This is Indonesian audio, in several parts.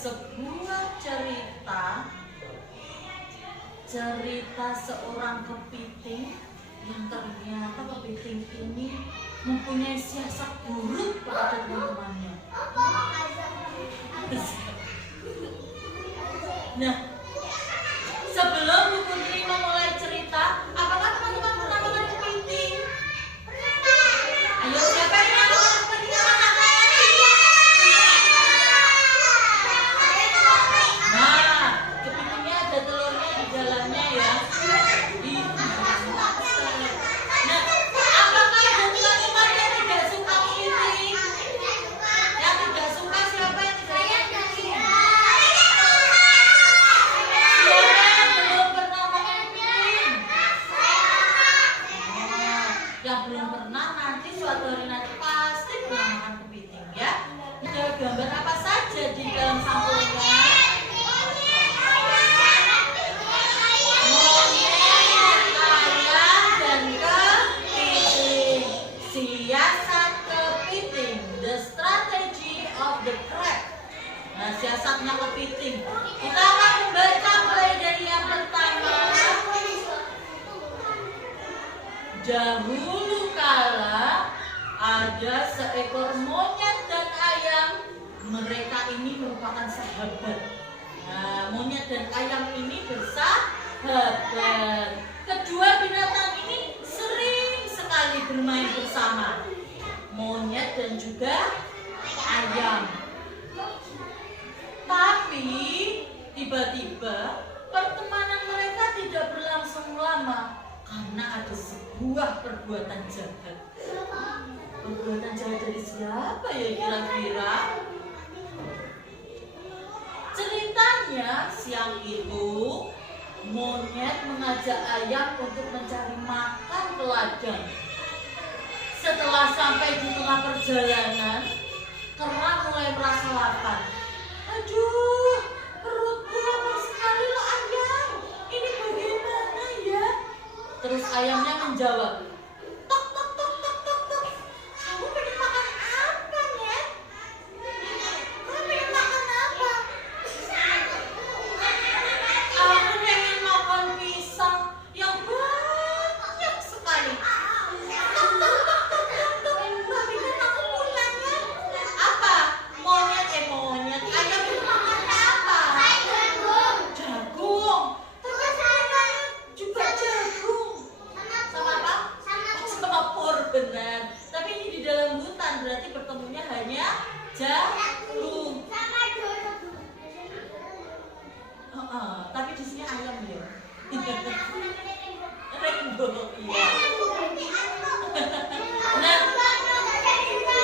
sebuah cerita seorang kepiting yang ternyata kepiting ini mempunyai siasat buruk pada teman-temannya. Nah, sebelum Bu Putri memulai cerita, apakah teman-teman pernah makan kepiting? Ayo, siapa yang pernah makan kepiting? Nah, kepitingnya ada telurnya di dalamnya ya. Nah, apakah ada teman-teman yang tidak suka kepiting? Yang tidak suka siapa yang tidak suka kepiting? Siapa yang belum pernah makan kepiting? Yang belum pernah nanti suatu hari nanti pasti pernah makan kepiting ya. Ada gambar apa saja di dalam sampulnya? Nah, siasatnya kepiting. Kita akan membaca mulai dari yang pertama. Dahulu kala ada seekor monyet dan ayam. Mereka ini merupakan sahabat. Nah, monyet dan ayam ini bersahabat. Kedua binatang ini sering sekali bermain bersama. Monyet dan juga ayam. Tapi tiba-tiba pertemanan mereka tidak berlangsung lama karena ada sebuah perbuatan jahat. Perbuatan jahat dari siapa ya kira-kira? Ceritanya siang itu monyet mengajak ayam untuk mencari makan ke ladang. Setelah sampai di tengah perjalanan, kera mulai merasa lapar. Aduh, perutku lapar sekali loh ayam. Ini bagaimana ya? Terus ayamnya menjawab, tok tok tok tok tok tok. Kamu pengen makan apa ya? Kamu pengen makan apa? Aku pengen makan pisang yang banyak sekali. Tok tok tok tok tok tok. Tapi kan aku pulang ya. Apa? Monyet. Ayam itu makan apa? Jagung. Tapi saya juga jagung. Sama apa? Sama pur, benar. Tapi ini di dalam hutan, berarti bertemunya hanya jagung. Tapi di sini ayam ya. Rainbow, iya. Nah,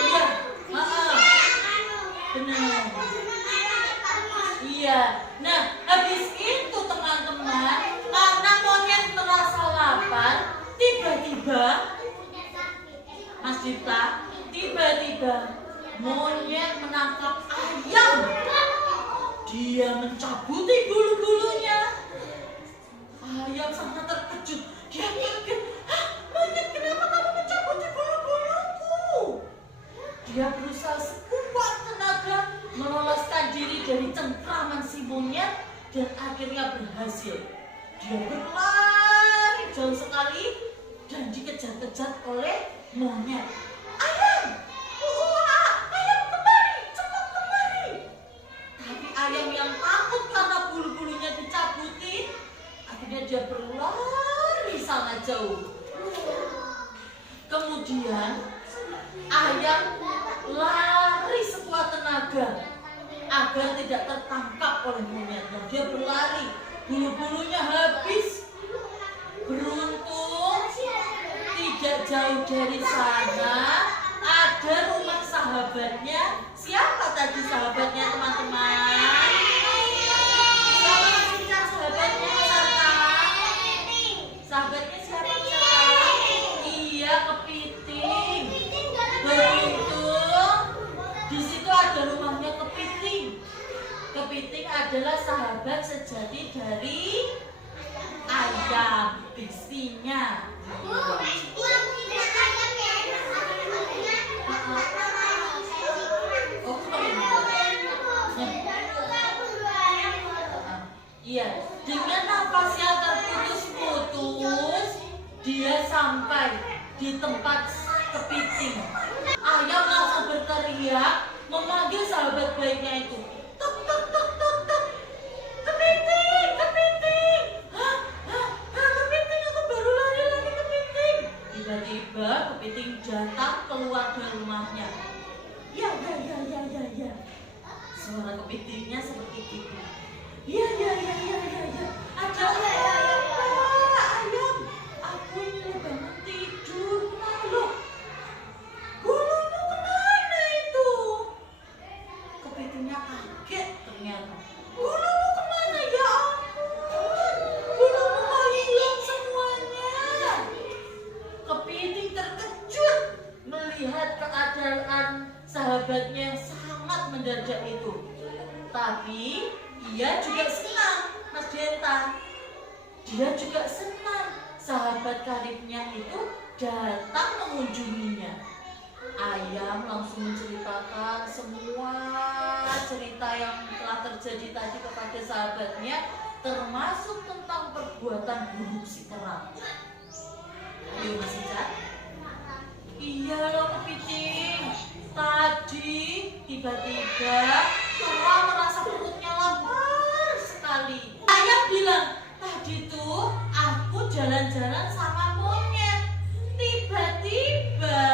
iya, benar. Iya. Nah, habis itu teman-teman, karena monyet merasa lapar, tiba-tiba Mas Dita, tiba-tiba monyet menangkap ayam. Dia mencabuti bulu-bulunya. Ayam sangat terkejut. Dia kaget. Hah, monyet, kenapa kamu mencabuti bulu-buluku? Dia berusaha sekuat tenaga meloloskan diri dari cengkraman si monyet dan akhirnya berhasil. Dia berlari jauh sekali dan dikejar-kejar oleh monyet. Ayam, ayam kemari, cepat kemari. Tapi ayam yang takut karena bulu-bulunya dicabuti, akhirnya dia berlari sangat jauh. Kemudian ayam lari sekuat tenaga agar tidak tertangkap oleh monyet. Dia berlari, bulu-bulunya habis. Beruntung tidak jauh dari sana ada rumah sahabatnya. Siapa tadi sahabatnya teman-teman? Siapa yang sahabatnya Sarta? Sahabatnya siapa Sarta? Iya, kepiting. Beruntung di situ ada rumahnya kepiting. Kepiting adalah sahabat sejati dari ayam, istrinya. kepiting datang keluar dari rumahnya. Ya. Suara kepitingnya seperti itu. Ya. Ada apa, ayam? Aku ini bangun tidur. Kenapa loh? Bulumu kemana itu? Kepitingnya kaget ternyata. Bulumu kemana ya ampun? Bulumu kok hilang semuanya. Kepiting terkejut melihat keadaan sahabatnya yang sangat mendadak itu. Tapi ia juga senang, Mas Denta. Dia juga senang sahabat karibnya itu datang mengunjunginya. Ayam langsung menceritakan semua cerita yang telah terjadi tadi kepada sahabatnya, termasuk tentang perbuatan buruk si kera. Ayo Mas Icat. Iya loh kepiting. Tadi tiba-tiba kera merasa perutnya lapar sekali. Ayam bilang, tadi tuh aku jalan-jalan sama monyet. Tiba-tiba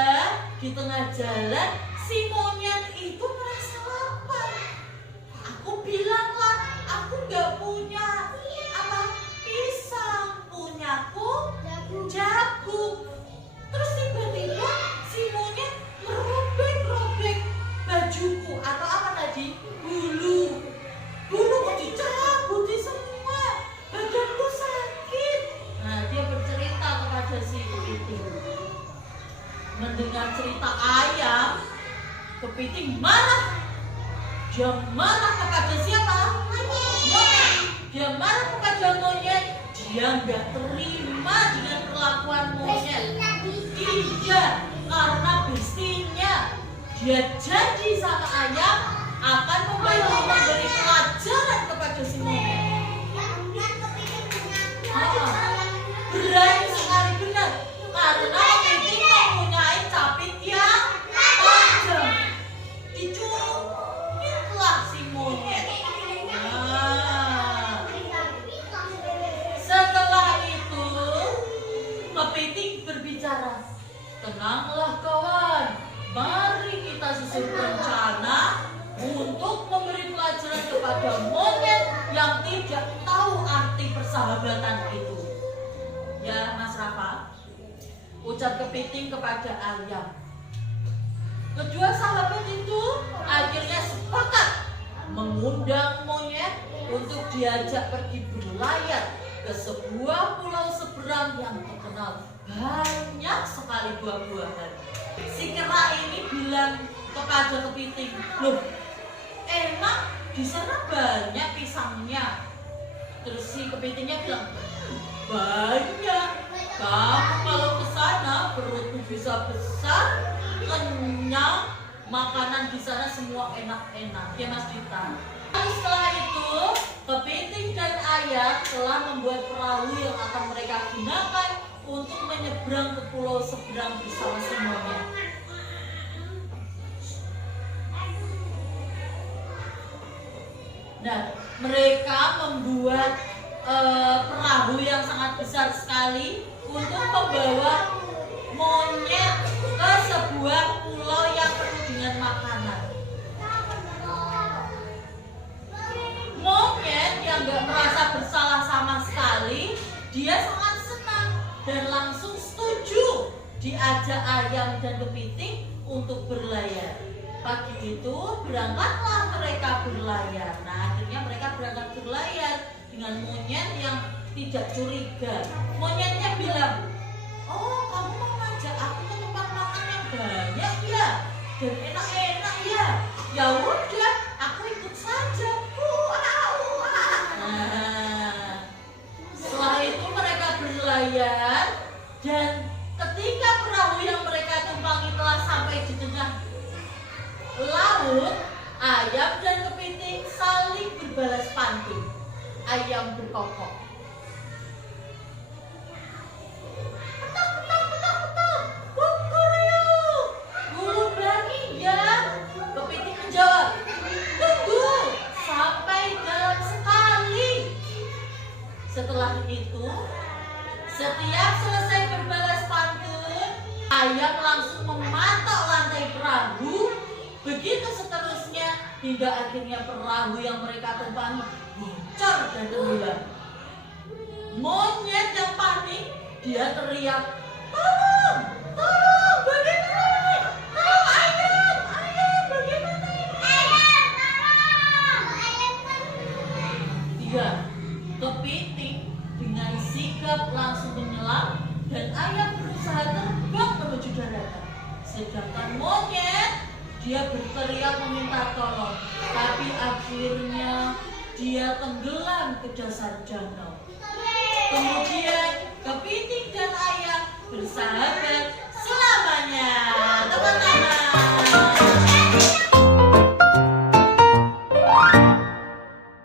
di tengah jalan si monyet itu merasa lapar. Aku bilang lah, aku nggak punya pisang, punyaku jagung. Terus tiba-tiba si monyet merobek-robek bajuku atau apa tadi? Buluku dicabuti semua, badanku sakit. Nah, dia bercerita kepada si kepiting. Mendengar cerita ayam, kepiting marah. Dia marah kepada siapa? Monyet. Dia marah kepada monyet. Dia nggak terima dengan perlakuan monyet. Tidak, karena bestinya dia janji sama ayam akan memberi pelajaran kepada si monyet. Berani sekali, benar, karena kepiting mempunyai capit yang tajam. Dicubitlah si monyet. Setelah itu kepiting berbicara, tenanglah kawan, mari kita susun rencana untuk memberi pelajaran kepada monyet yang tidak tahu arti persahabatan itu. Ya Mas Rafa, ucap kepiting kepada ayam. Kedua sahabat itu akhirnya sepakat mengundang monyet untuk diajak pergi berlayar ke sebuah pulau seberang yang terkenal banyak sekali buah-buahan. Si kera ini bilang kepada kepiting, loh, emang di sana banyak pisangnya? Terus si kepitingnya bilang, banyak. Kamu kalau ke sana perutmu bisa besar, kenyang, makanan di sana semua enak-enak. Ya Mas Dita. Setelah itu, kepiting dan ayam telah membuat perahu yang akan mereka gunakan untuk menyeberang ke pulau seberang bersama semuanya. Nah, mereka membuat perahu yang sangat besar sekali untuk membawa monyet ke sebuah pulau yang penuh dengan makanan. Monyet yang gak merasa bersalah sama sekali, dia sangat senang dan langsung setuju diajak ayam dan kepiting untuk berlayar. Pagi itu berangkatlah mereka berlayar. Nah, akhirnya mereka berangkat berlayar dengan monyet yang tidak curiga. Monyetnya bilang, oh kamu mau ngajak aku ke tempat makan yang banyak ya, dan enak-enak ya. Ya udah, aku ikut saja. Nah, setelah itu mereka berlayar, dan ketika perahu yang mereka tumpangi telah sampai di tengah laut, ayam dan kepiting saling berbalas pantun. Ayam berkokok, petok, kukuruyuk, bulu bangi ya. Kepiting menjawab, tunggu, sampai dalam sekali. Setelah itu, setiap selesai berbalas pantun, ayam langsung mematok lantai perahu. Begitu seterusnya hingga akhirnya perahu yang mereka tumpangi bocor dan tenggelam. Monyet yang panik, dia teriak, "Tolong! Tolong! Bagaimana? Tolong ayam! Ayam! Bagaimana ini? Ayam! Tolong! Ayam tenggelam!" Dia kepiting dengan sigap langsung menyelam dan ayam berusaha terbang menuju daratan. Sedangkan monyet, dia berteriak meminta tolong, tapi akhirnya dia tenggelam ke dasar danau. Kemudian kepiting dan ayam bersahabat selamanya.